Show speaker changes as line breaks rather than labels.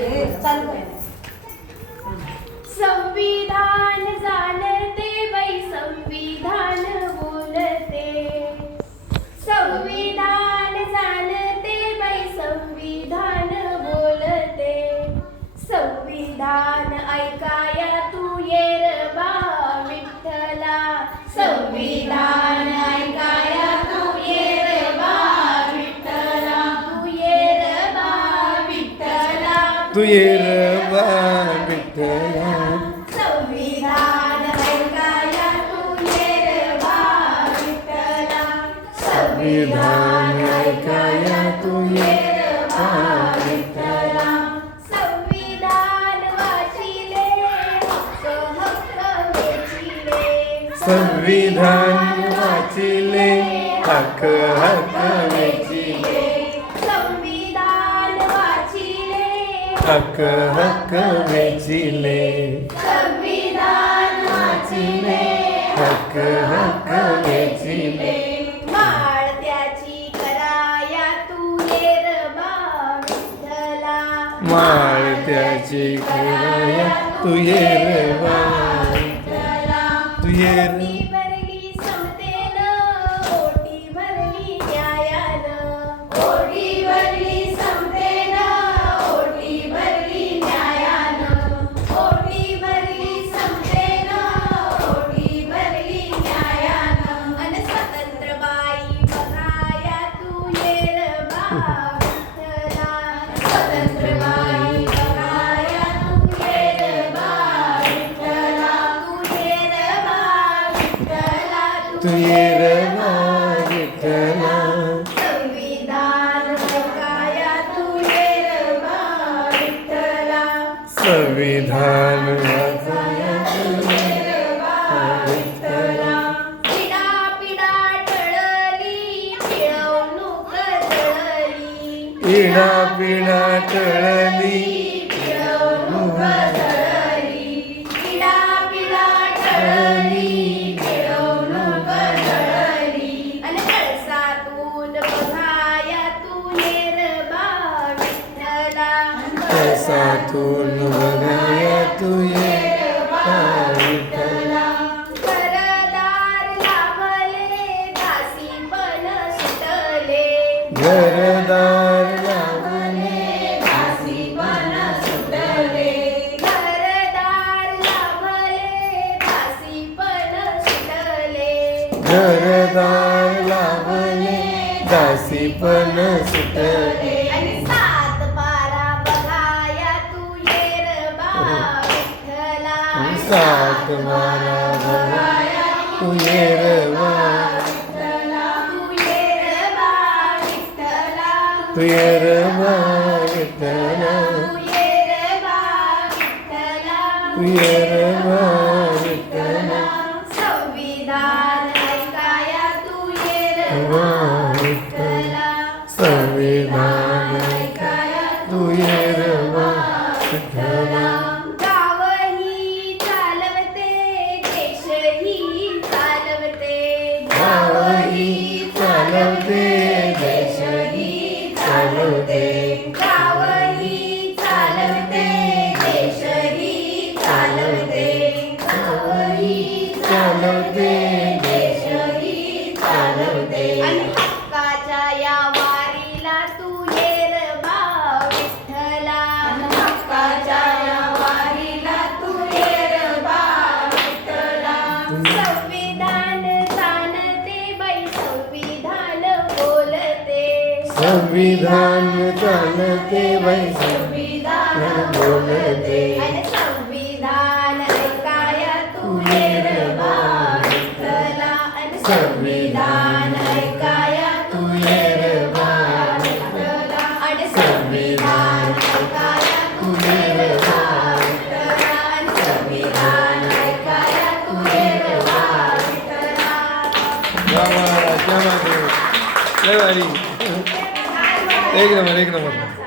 चालू आहे.
संविधान तू
ये विठ्ठला
संविधान ऐकाया तू बा
ये
विठ्ठला संविधान वाचिले हक्क
संविधान वाचिले हक्क हक्क वेचिले
संविधान वाचिले
हक्क हक्क वेचिले.
संविधान वाचिले
हक्क हक्क वेचिले.
माळ त्याची कराया तू येर बा विठ्ठला
माळ त्याची खेळाया तू ये रवा
विठ्ठला.
तू ये
तू संविधान विठ्ठला पिढा पिढा टळली घरदार सुटले.
घरदार
सुटले. घरदार
लावले दासी पण सुटले.
आणि सात बारा बघाया तू येर बा. विठ्ठला
सात बारा बघाया तू
विठ्ठला
तू ये रवा विठ्ठला
चालवते देशही चालवते आणि हक्काच्या या वारीला तू येर बा विठ्ठला हक्काच्या या वारीला तू येर बा विठ्ठला संविधान जाणते बाई संविधान बोलते
संविधान चालते बाई.
संविधान
बोलते. जय महाराज जय महादेव जय एक नंबर एक नंबर.